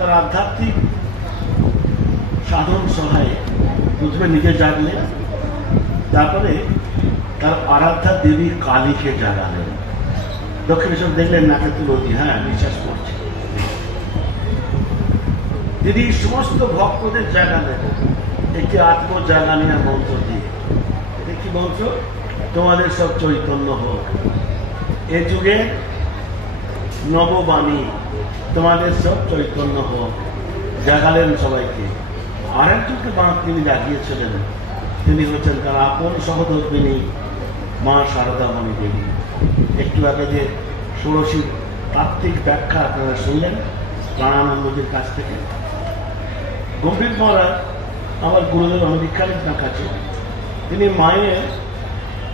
তার আধ্যাত্মিক সাধন সহায়ে প্রথমে নিজে জাগলেন, তারপরে তার আরাধ্যা দেবী কালীকে জাগালেন। দক্ষিণেশ্বর দেখলেন নাকে তুলো দিয়ে, হ্যাঁ বিশ্বাস করছে। তিনি সমস্ত ভক্তদের জাগালেন একটি আত্মজাগানিয়া মন্ত্র দিয়ে। এটা কি মন্ত্র? তোমাদের সব চৈতন্য হোক, এ যুগে নববাণী, তোমাদের সব চৈতন্য হোক। জাগালেন সবাইকে। আর একজনকে মা তিনি জাগিয়েছিলেন, তিনি হচ্ছেন তার আপন সহধর্মিণী মা শারদামণি দেবী। একটু আগে যে ষোড়শীর তাত্ত্বিক ব্যাখ্যা আপনারা শুনলেন প্রাণানন্দজির কাছ থেকে। গম্ভীর মহারাজ আমার গুরুদেব অনদীক্ষার কাছে, তিনি মায়ের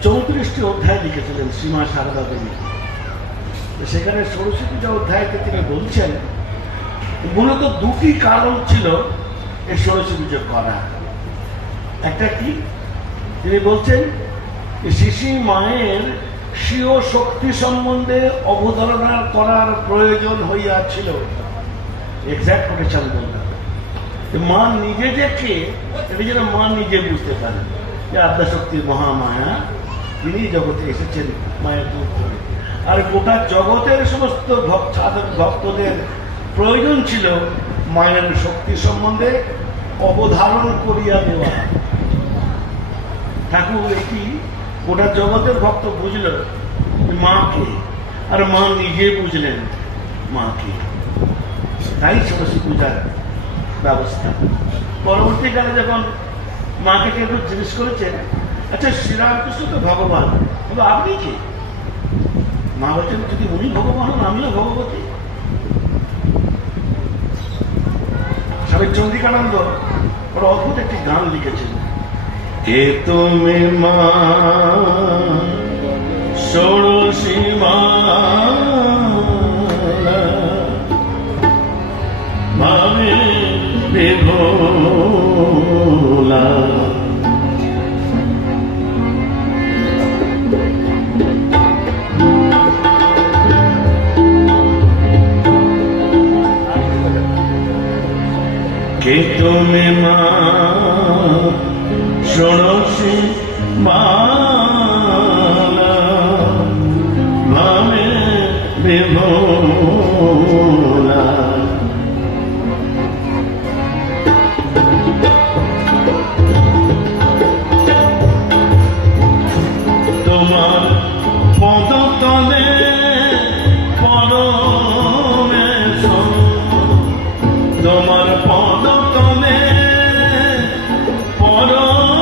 34টি অধ্যায় লিখেছিলেন শ্রীমা শারদা দেবী। সেখানে ষোড়শী পূজা অধ্যায়কে তিনি বলছেন মূলত দুটি কারণ ছিল এই ষোড়শী পুজো করা। একটা কি, তিনি বলছেন শিশি মায়ের স্বীয় শক্তি সম্বন্ধে অবধারণা করার প্রয়োজন হইয়াছিল। এক্সাক্ট কোটেশন বললাম, মা নিজে যে কে এটা যেন মা নিজে বুঝতে পারেন যে আদ্যাশক্তির মহামায়া তিনি জগতে এসেছেন মায়ের দুধ ধরে। আর গোটা জগতের সমস্ত সাধক ভক্তদের প্রয়োজন ছিল মায়ের শক্তি সম্বন্ধে অবধারণ করিয়া দেওয়া। ঠাকুর এটি গোটা জগতের ভক্ত বুঝল মাকে, আর মা নিজে বুঝলেন মাকে। তাই ষোড়শী পূজার ব্যবস্থা। পরবর্তীকালে যখন মাকে কেউ জিজ্ঞেস করেছেন, আচ্ছা শ্রীরামকৃষ্ণ তো ভগবান, তবে আপনি কে? মা বলছেন যদি উনি ভগবান হন আমিও ভগবতী। স্বামী চন্দ্রিকানন্দ বড় অদ্ভুত একটি গান লিখেছেন, কে তুমি মা ষোড়শী মা ভাবে বিভোলা। কে তুমি মা ষোড়শী মালা ভাবে বিভোলা। তোমার পদতলে পরমেশ, তোমার পদতলে পরমেশ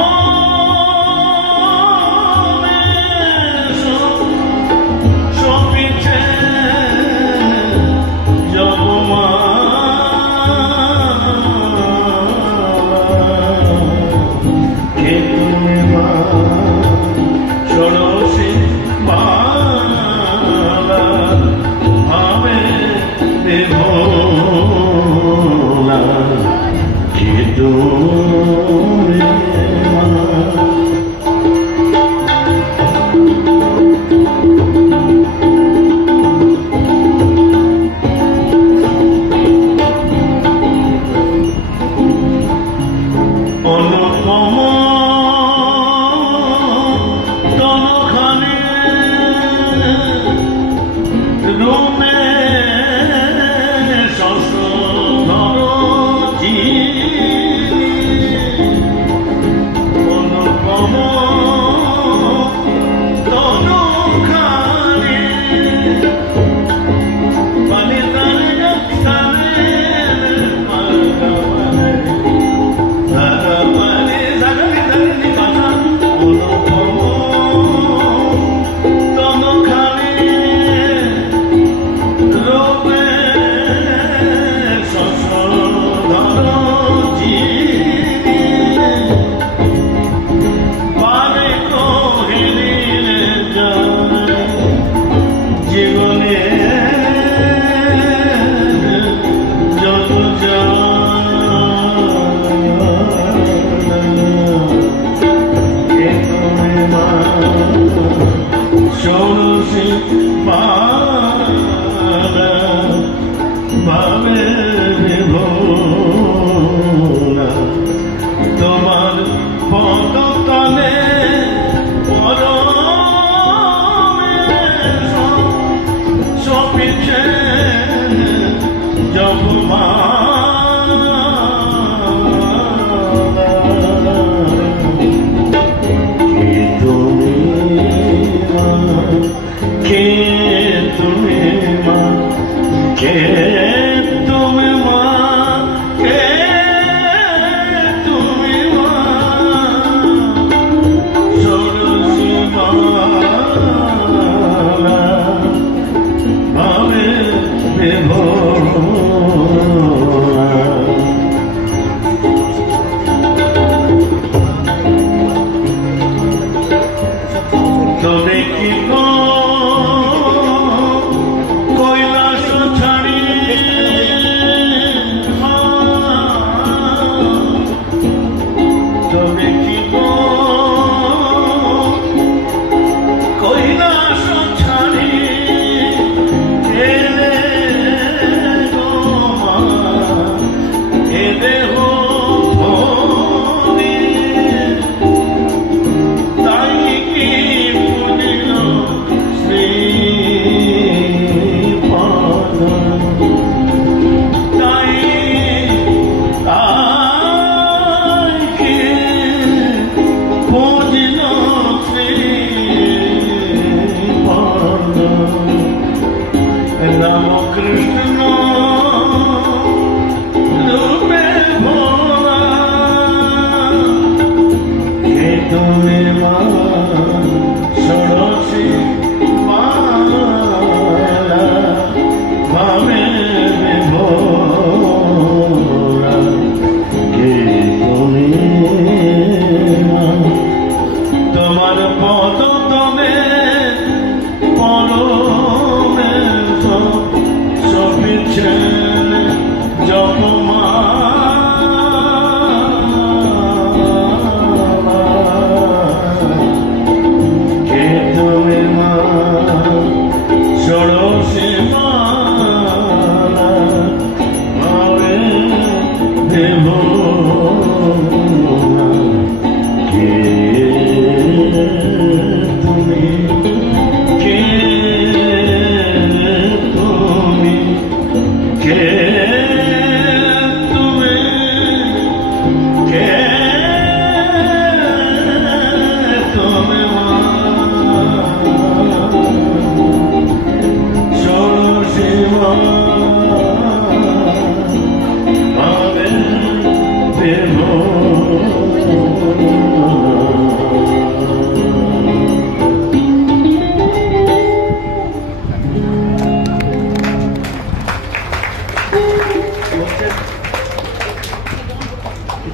প্রেম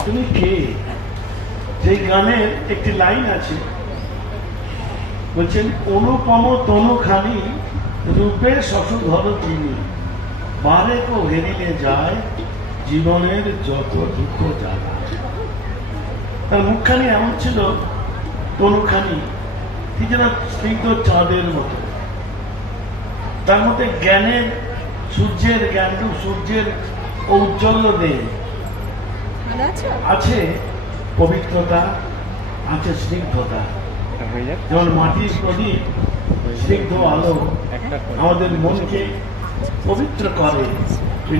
তুমি কে? যে গানের একটি লাইন আছে, বলছেন অনুপম তনুখানি রূপে শশুধর তিনি, বারে কো হেরিলে যায় জীবনের যত দুঃখ জ্বালা। তার মুখখানি এমন ছিল, তনুখানি কি যেন স্নিগ্ধ চাঁদের মতো, তার মধ্যে জ্ঞানের সূর্যের জ্ঞানরূপ সূর্যের ঔজ্জ্বল্য নেই, আছে পবিত্রতা, আছে স্নিগ্ধতা। যেমন মাটির প্রদীপ স্নিগ্ধ আলো আমাদের মনকে পবিত্র করে,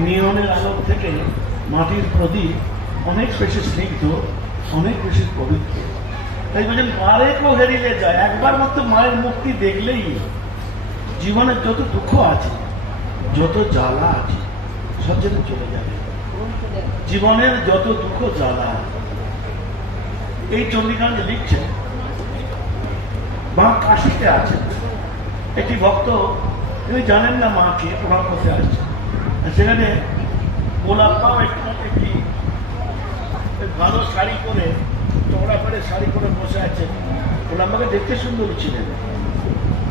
নিয়নের আলোক থেকে মাটির প্রদীপ অনেক বেশি স্নিগ্ধ, অনেক বেশি পবিত্র। তাই বলছেন বারে কো হেরিলে যায়, একবার মাত্র মায়ের মুক্তি দেখলেই জীবনের যত দুঃখ আছে, যত জ্বালা আছে, সব যেন চলে যাবে। জীবনের যত দুঃখ জ্বালা, এই চণ্ডীকাণ্ডে লিখছেন। মা কাশিতে আছেন, একটি ভক্ত, তিনি জানেন না মাকে প্রণাম করতে আসছেন, সেখানে গোলাপ্পাও একটি ভালো শাড়ি পরে, চওড়া করে শাড়ি পরে বসে আছেন। গোলাপ্পাকে দেখতে সুন্দর ছিলেন,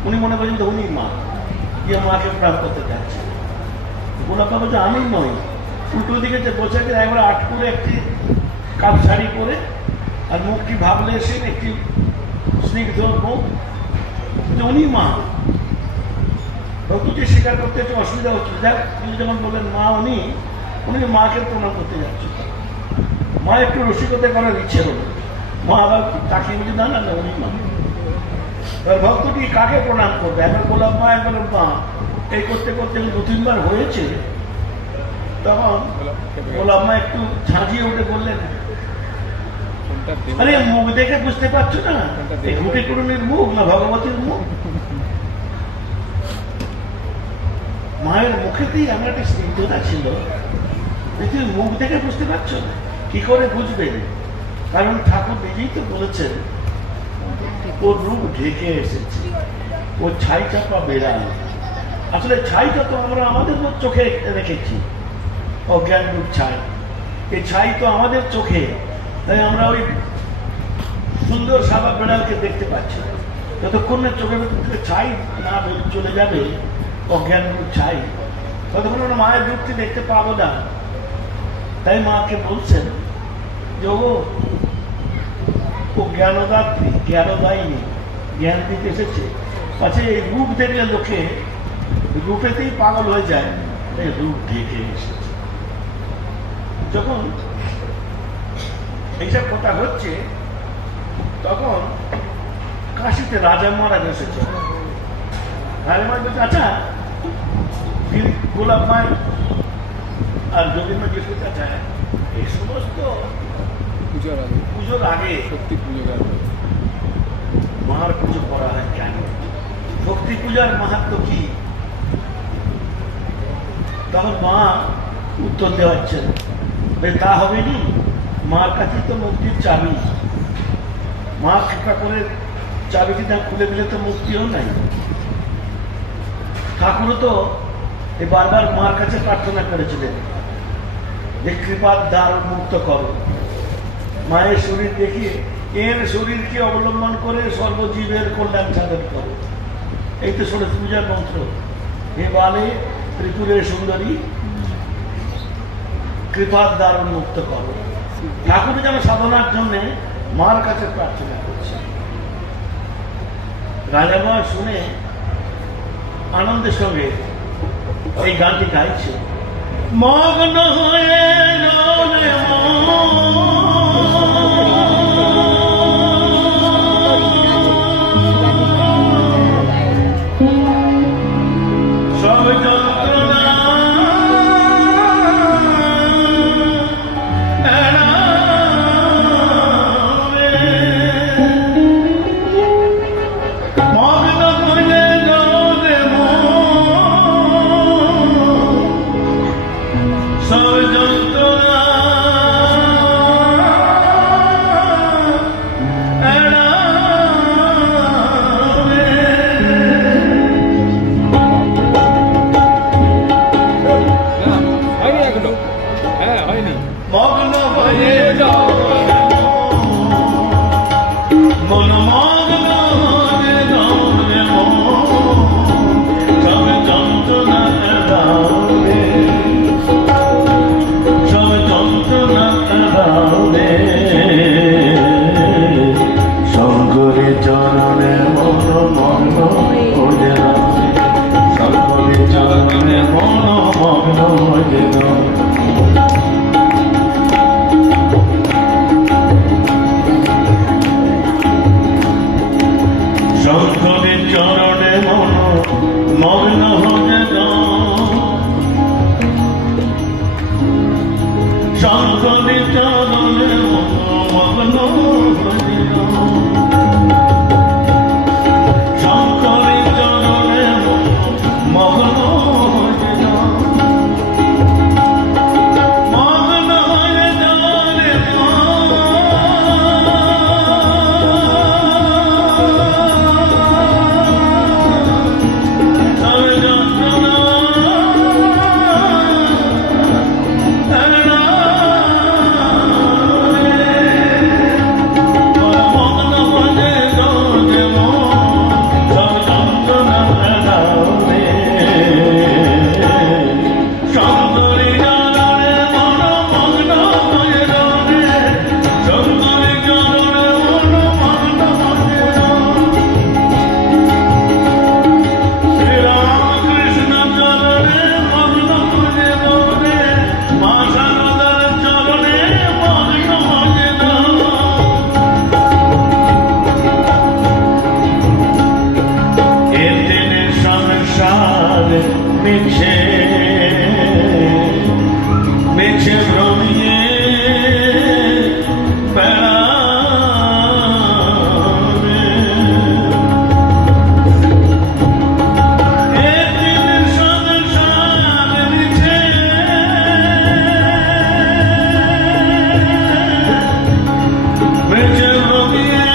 উনি মনে করেন যে উনি মা, গিয়ে মাকে প্রণাম করতে যাচ্ছেন। গোলাপ্পা বলছে আমি নই, উল্টো দিকে যে বসে আছে একবার আট করে একটি কাপ শাড়ি পরে, আর মুখটি ভাবলে সে একটি স্নিগ্ধ মুখ, উনি মা। ভক্তকে স্বীকার করতে একটু অসুবিধা হচ্ছিল, যাক তিনি যখন বললেন মা উনি, উনি মাকে প্রণাম করতে যাচ্ছেন। মা একটু রসিকতা করার ইচ্ছে হলো, মা আবার তাকে বলছে না না না উনি মা। এবার ভক্তটি কাকে প্রণাম করবে, একবার বললাম মা, একবার মা, এই করতে করতে দু তিনবার হয়েছে। তখন বললাম মা একটু ঝাঁঝিয়ে উঠে বললেন, আরে মুখ দেখে বুঝতে পারছো না এই ঘুটে কুড়ুনির মুখ না ভগবতীর মুখ? মায়ের মুখেতেই আমার একটা স্নিগ্ধতা ছিল, তুমি মুখ দেখে বুঝতে পারছো না, কি করে বুঝবে? কারণ ঠাকুর নিজেই তো বলেছেন ওর রূপ ঢেকে এসেছে, ও ছাই চাপা বেড়াল। আসলে ছাইটা তো আমরা আমাদের চোখে রেখেছি, অজ্ঞান রূপ ছাই, এই ছাই তো আমাদের চোখে, তাই আমরা ওই সুন্দর সাদা বেড়ালকে দেখতে পাচ্ছি। যতক্ষণ না চোখের ভেতর থেকে ছাই না চলে যাবে, অজ্ঞান রূপ ছাই, ততক্ষণ আমরা মায়ের রূপটি দেখতে পাবো না। তাই মাকে বলছেন যে ও জ্ঞানদাত্রী, জ্ঞানদায়িনী, জ্ঞান দিতে এসেছে। পাছে এই রূপ দেখলে লোকে রূপেতেই পাগল হয়ে যায়, এই রূপ ঢেকে এসেছে। যখন এইসব কথা হচ্ছে, তখন কাশিতে রাজা মহারাজ এসেছে। রাজা মহারাজ বলছে আচ্ছা, গোলাপ মায়ের আর যোগীন্দ্র জিজ্ঞেস করতে, আচ্ছা এই সমস্ত পুজোর আগে শক্তি পুজোর আগে মার পুজো করা হয় কেন? শক্তি পূজার মাহাত্ম্য কি? তখন মা উত্তর দেওয়াচ্ছেন, তা হবে নি, মার কাছে তো মুক্তির চাবি, মা কৃপা করে চাবিটি না খুলে দিলে তো মুক্তিও নাই। ঠাকুরও তো বারবার মার কাছে প্রার্থনা করেছিলেন যে কৃপার দ্বার মুক্ত করো। মায়ের শরীর দেখিয়ে এর শরীরকে অবলম্বন করে সর্বজীবের কল্যাণ সাধন করো, এই তো সরস্বতী পূজার মন্ত্র। হে বালে ত্রিপুরের সুন্দরী, কৃপার দ্বার মুক্ত করো। ঠাকুর যেন সাধনার জন্য মার কাছে প্রার্থনা করছে। রাজামা শুনে আনন্দের সঙ্গে এই গানটি গাইছে, মগ্ন হয়ে সব যন্ত্রণা সব যন্ত্রণা শঙ্করী চরণে মগ্ন হইল, শঙ্করী চরণে মগ্ন হইল, মগ্ন হইল রে সবে যন্ত্রণা মিছে মিছে ভ্রমিয়ে বেড়াবে, একদিন সংসার মিছে মিছে ভ্রমিয়ে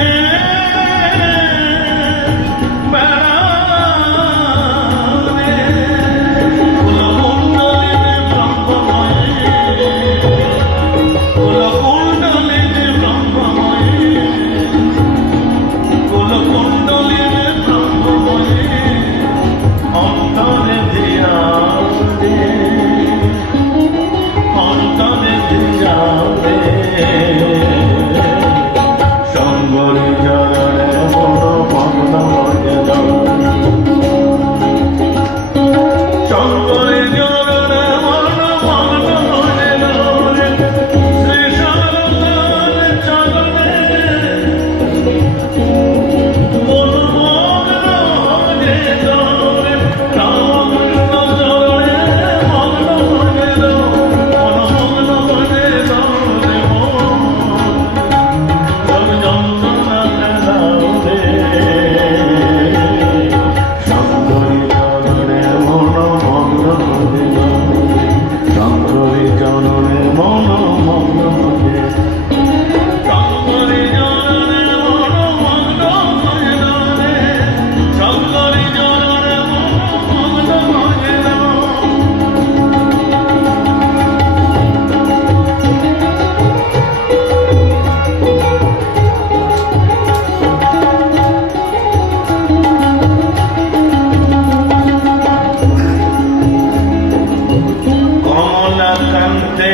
কমলা কান্তে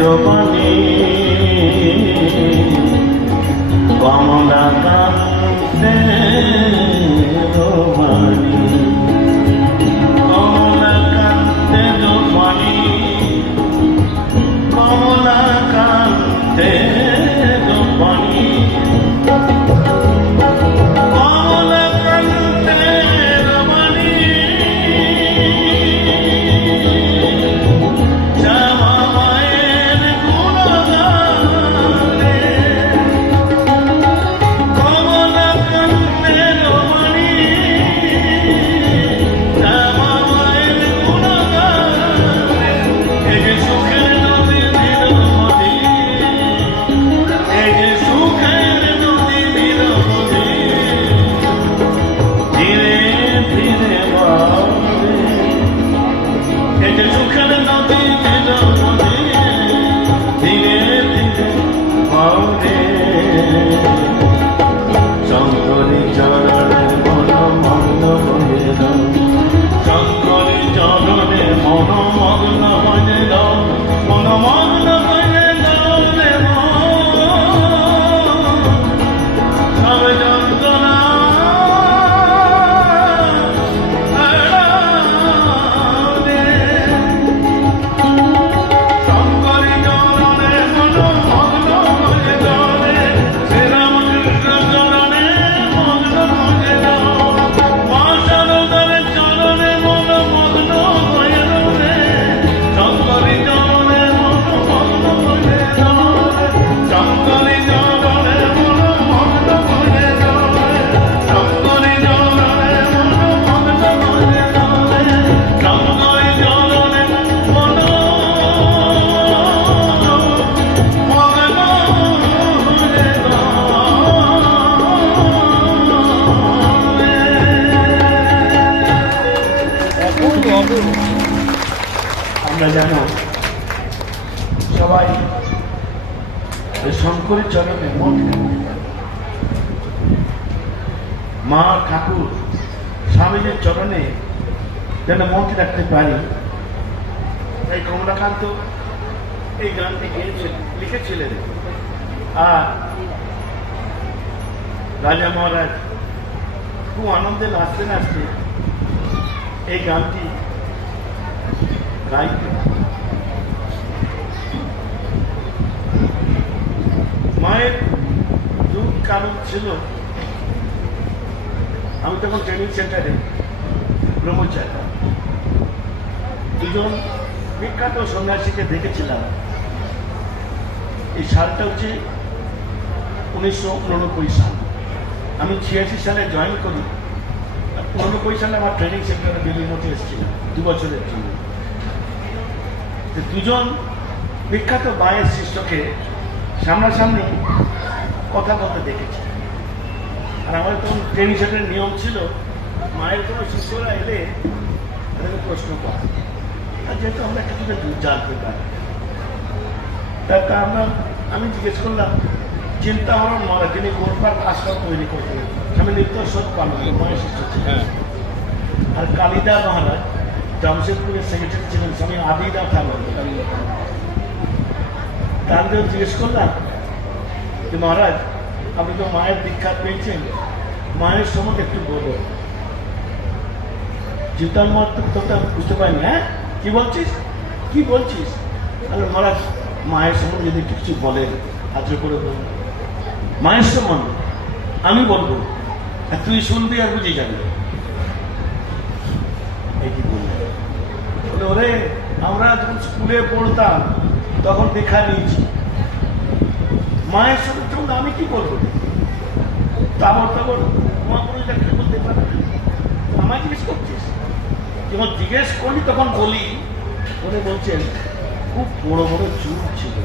রোমানি, কমলা কান্তে রোমানি, কমলা কান্তে রোমানি, কমলা কান্তে রোমানি, শ্যামা মায়ের গুণগানে, কমলা কান্তে সবাই শঙ্করী চরণে মন রাখতে পারে। মা ঠাকুর স্বামীজির চরণে যেন মন রাখতে পারি, তাই কমলাকান্ত এই গানটি লিখেছিলেন। আর রাজা মহারাজ খুব আনন্দে নাচতে নাচতে এই গানটি গাইতেন। মায়ের দুঃখ কারণ ছিল, আমি তখন ট্রেনিং সেন্টারে ব্রহ্মচারী, দুজন বিখ্যাত সন্ন্যাসীকে দেখেছিলাম। এই সালটা হচ্ছে 1989 সাল। আমি 86 সালে জয়েন করি। 89 সালে আমার ট্রেনিং সেন্টারে দিল্লির মধ্যে এসেছিলাম 2 বছরের জন্য। দুজন বিখ্যাত মায়ের শিষ্যকে সামনাসামনি কথা বলতে দেখেছি। আর আমাদের তখন ট্রেনিং সেন্টারের নিয়ম ছিল, মায়ের কোনো শিষ্যরা এলে তাদেরকে প্রশ্ন করা, আর যেহেতু আমরা কিছু জানতে পারি। তা আমি জিজ্ঞেস করলাম, চিন্তা হরণ মহারাজ যিনি গোলপার আশ্রম তৈরি করতেন, আমি নিত্যস্বর পালন মায়ের শিষ্য ছিলেন। আর কালিদা মহারাজ জামশেদপুরের সেক্রেটারি ছিলেন, স্বামী আদিদা ঠাকুর। তাদের জিজ্ঞেস করলাম যে মহারাজ, আপনি তো মায়ের দীক্ষা পেয়েছেন, মায়ের সম্বন্ধে একটু বলো। চিন্তার মহত্ব তোটা বুঝতে পারিনি। হ্যাঁ, কি বলছিস কি বলছিস? তাহলে মহারাজ মায়ের সম্বন্ধে যদি কিছু বলেন আজকে করে বলুন। মায়ের সম্বন্ধে আমি বলবো, আর তুই শুনবি আর বুঝে যাবি। এই কি বললে? ওরে আমরা যখন স্কুলে পড়তাম তখন দেখা নিয়েছি, মায়ের সম্বন্ধে আমি কি বলবো? তারপর মহাপুরুষরা বলতে পারে, আমায় জিজ্ঞেস করছিস? যখন জিজ্ঞেস করি তখন বলি। উনি বলছেন খুব বড় বড় চুল ছিল,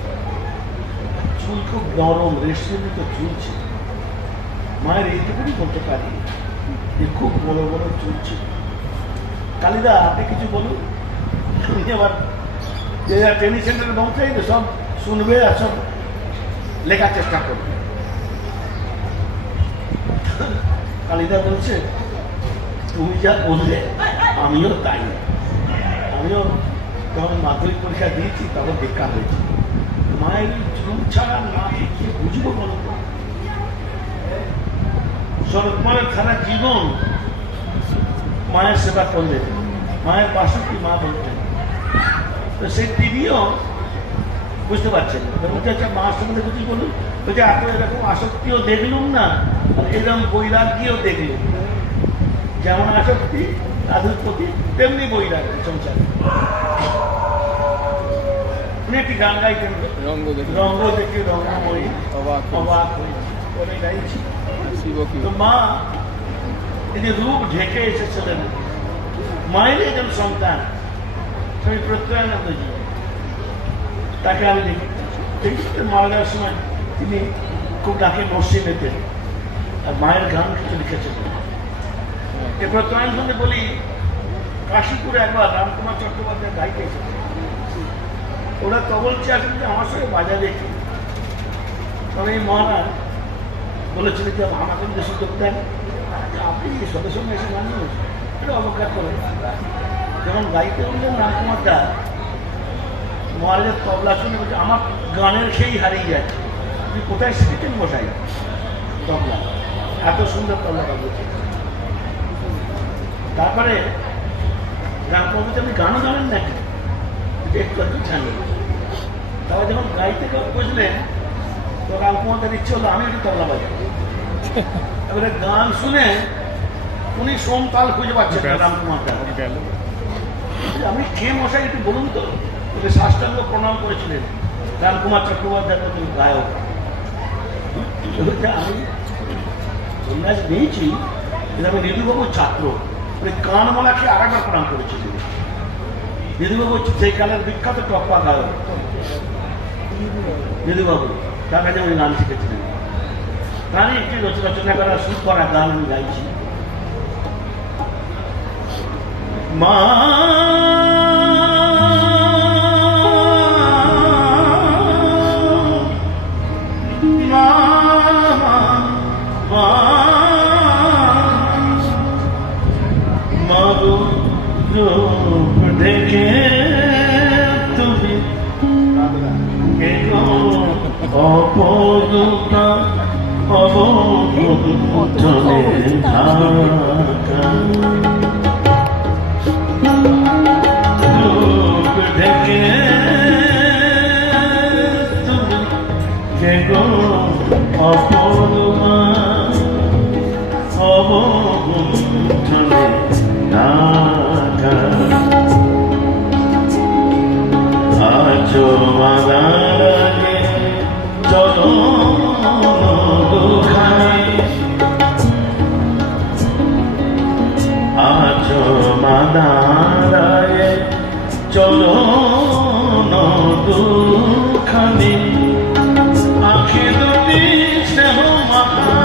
চুল খুব নরম রেশমের মতো চুল ছিল। মায়ের এইটুকুনি বলতে পারি যে খুব বড় বড় চুল ছিল। কালিদা আপনি কিছু বলুন। উনি আবার যে ট্রেনিং সেন্টারে পৌঁছাই তো সব শুনবে আর সব লেখার চেষ্টা করবে। কালিদা বলছে, তুমি যা বললে আমিও তাই। আমিও যখন মাধ্যমিক পরীক্ষা দিয়েছি তখন দীক্ষা হয়েছি। মায়ের চুল ছাড়া না কি বুঝবো বলো তো? শরৎকুমারের সারা জীবন মায়ের সেবা করলেন, মায়ের বাসন্তী মা বলতেন। তো সেই তিনিও বুঝতে পারছেন বলতে, আচ্ছা মার সম্বন্ধে কিছু বলুন। বলছে এত এরকম আসক্তিও দেখলুম না, আর এরকম বৈরাগ্যও দেখলুম। যেমন আসক্তি সাধুর প্রতি, তেমনি বৈরাগ্য সংসার। উনি একটি গান গাইতেন, রঙ্গ দেখে রঙ্গময়ী অবাক হয়েছি বলে গাইছি। তো মা এই যে রূপ ঢেকে এসেছিলেন, মায়ের একজন সন্তান স্বামী প্রত্যয়ানন্দজি, তাকে আমি দেখি মারা যাওয়ার সময় তিনি খুব ডাকে নস্যি নিতেন, আর মায়ের গান কিছু লিখেছিলেন। এরপর তোমার সঙ্গে বলি, কাশীপুরে একবার রামকুমার চট্টোপাধ্যায় গাইতে এসেছে। ওরা তবল চেয়েছেন যে আমার সঙ্গে বাজারে কি, তবে এই মহারাজ বলেছিলেন যে আমাকে যদি সুযোগ দেন, আপনি সদস্য এসে মানুষ এটা অবজ্ঞা করেন। যখন গাইতে বললেন রামকুমারটা, মহারাজের তবলা শুনে বলছে আমার গানের সেই হারিয়ে যাচ্ছে, আপনি কোথায় শিখেছেন বসাই তবলা? এত সুন্দর তবলাটা বলছে। তারপরে রামকুমার বলছে আপনি গানও জানেন নাকি? একটু একটু জানি। তারপর যখন গাইতে বুঝলেন তো রামকুমারদের ইচ্ছে হলো আমি একটু তবলা বাজাবো। এবারে গান শুনে উনি সোম তাল খুঁজে পাচ্ছেন রামকুমারটা। আপনি কে মশাই একটু বলুন তো? সাষ্টাঙ্গ প্রণাম করেছিলেন রামকুমার চট্টোপাধ্যায় প্রতি গায়ক। আমি সন্ন্যাস নিয়েছি, আমি ঋতুবাবুর ছাত্র, কানমালাকে আর একবার প্রণাম করেছিলেন। ঋতুবাবু সেই কালের বিখ্যাত টপ্পা গায়ক ঋতুবাবু, তার কাছে উনি গান শিখেছিলেন। তারই একটি রচনা করা সুর করা গান আমি গাইছি। মা অপরূপা অবগুণ্ঠনে ঢাকা রূপ ঢেকে তুমি কে গো অপরূপা অবগুণ্ঠনে ঢাকা আছো মাদারে চলো দুখানি আছো মাদারে চলো দুখানি আখি দুটি স্নেহ মাখা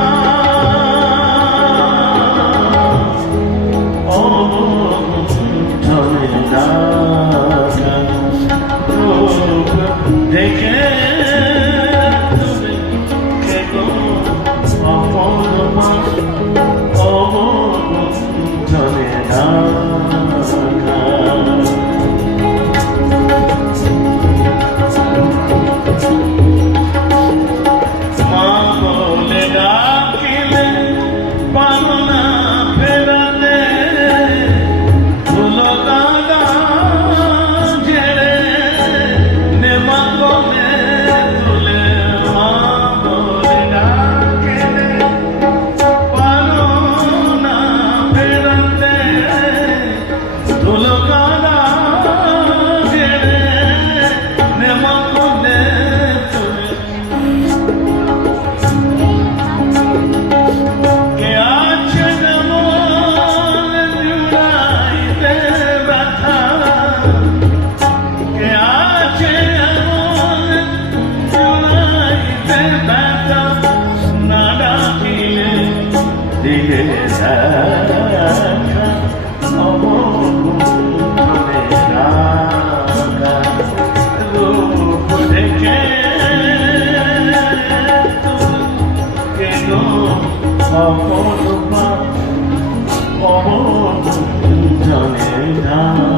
অবগুণ্ঠনে ঢাকা রূপ ঢেকে তুমি কে গো অপরূপা অবগুণ্ঠনে ঢাকা মা বলে ডাকিলে পারো না ফেরাতে ধুলো কাদা ঝেড়ে নেমা গলে তুলে মা বলে ডাকিলে পারো না ফেরাতে ধুলো কাদা ঝেড়ে নেমা গলে তুলে কে আছে যেমন জুড়াইতে ব্যথা কে আছে এমন জুড়াইতে ব্যথা না ডাকিলে দিলে দেখা অবগুণ্ঠনে ঢাকা রূপ ঢেকে কে গো অপরূপা অবগুণ্ঠনে ঢাকা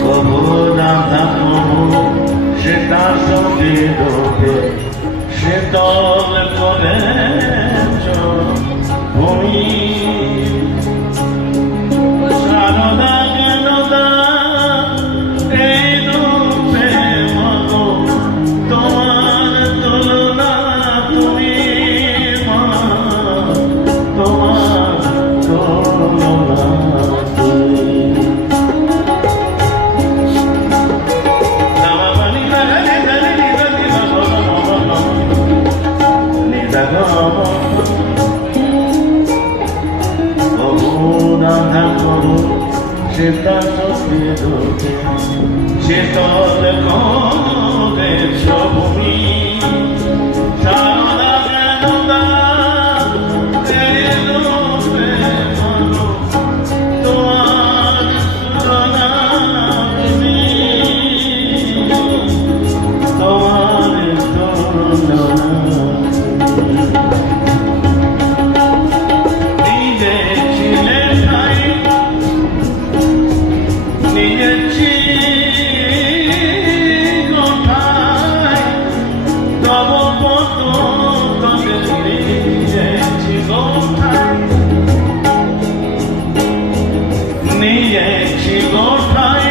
প্রভু রাধা প্রভু সেটা সঙ্গে রোগে শীতল করেছ ভূমি সারদা জ্ঞানদা এই রূপে মতো তোমার তুলনা তুমি মা তোমার তুলনা তুমি সেটা সত্যি ধোকে শীতল করেছ ভূমি সারদা জ্ঞানদা এই রূপে মনো তোমার তুলনা তুমি তোমার তুলনা নিজে ছিলে ঠাই নিজে কোথায় তব কত তবে নিজেছি কোথায় নিজেছি কোথায়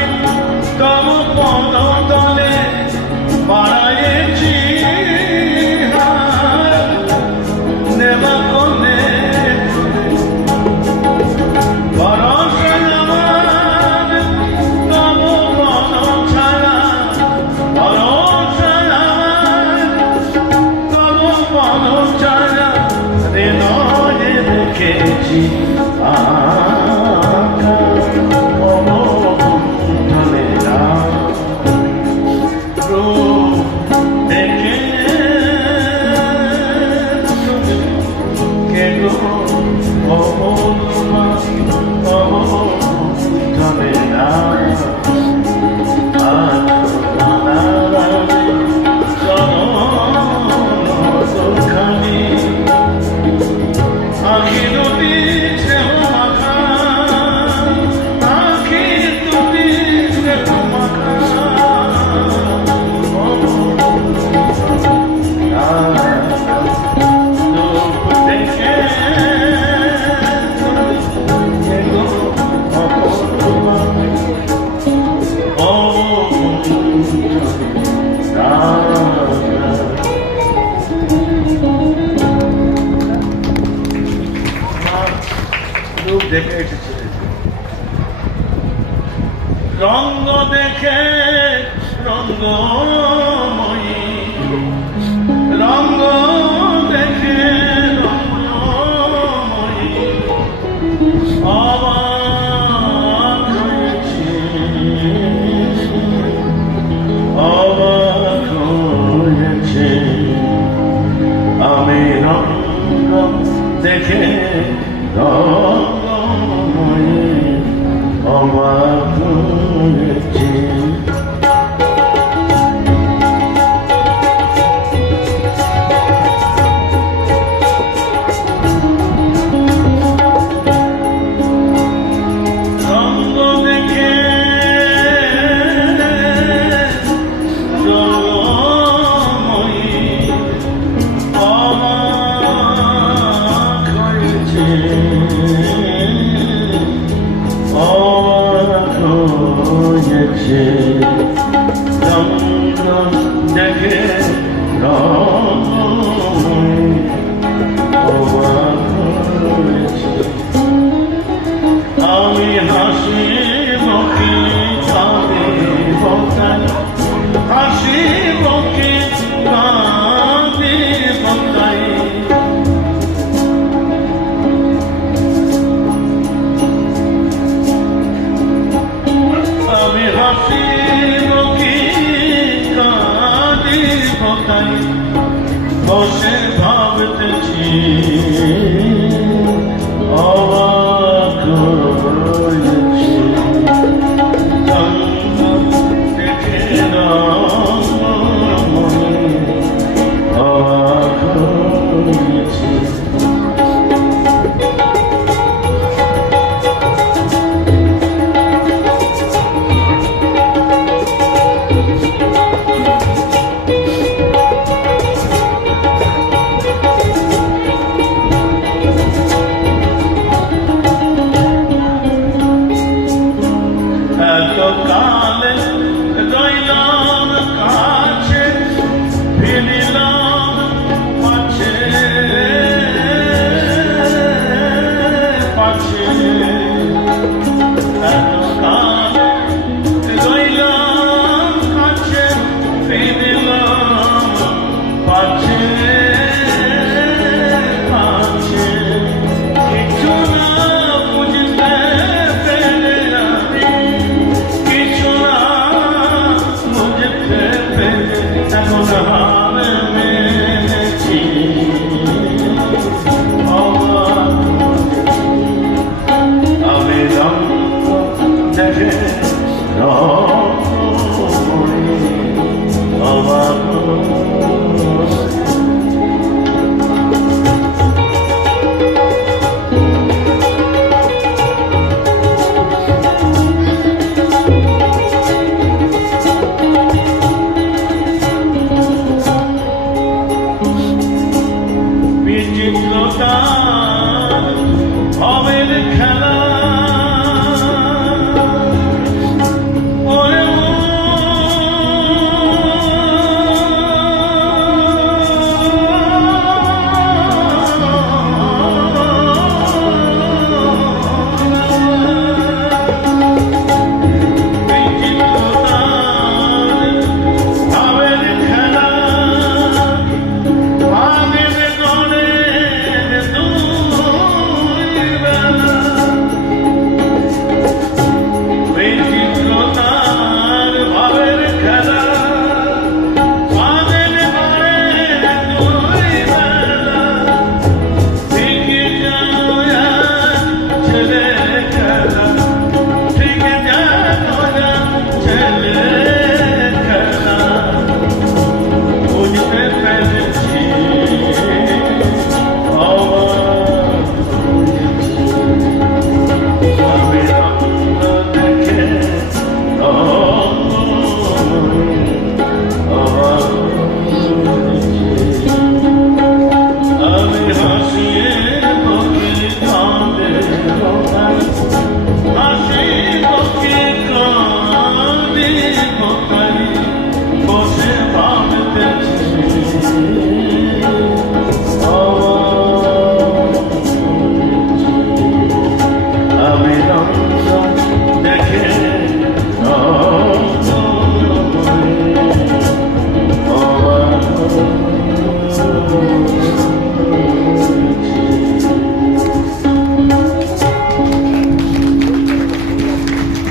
তব পদ তলে বাড়াইছি নেবা কোনে দেখেছি আকা অবগুণ্ঠনে রূপ দেখে কে গো অবগুণ্ঠনে রূপ দেখে এসেছিলেন। রঙ্গ দেখে রঙ্গময়ী, রঙ্গ দেখে রঙ্গময়ী, অবাক হয়েছি, অবাক হয়েছে। আমি রঙ্গ দেখে রঙ্গময়ী, অবাক হয়েছে। রঙ্গ দেখে রঙ্গময়ী, অবাক হয়েছে, অবাক হয়েছে। রঙ্গ দেখে রঙ্গময়ী, অবাক হয়েছে। আমি হাসি মুখে কাঁদিব তাই, হাসি মুখে কাঁদিব তাই। আমি হাসি মুখে কাঁদিব তাই, বসে ভাবতেছি, অবাক হয়েছি। রঙ্গ দেখে রঙ্গময়ী, অবাক হয়েছি। এতকালে রইলাম কাছে, ফিরিলাম পাছে পাছে।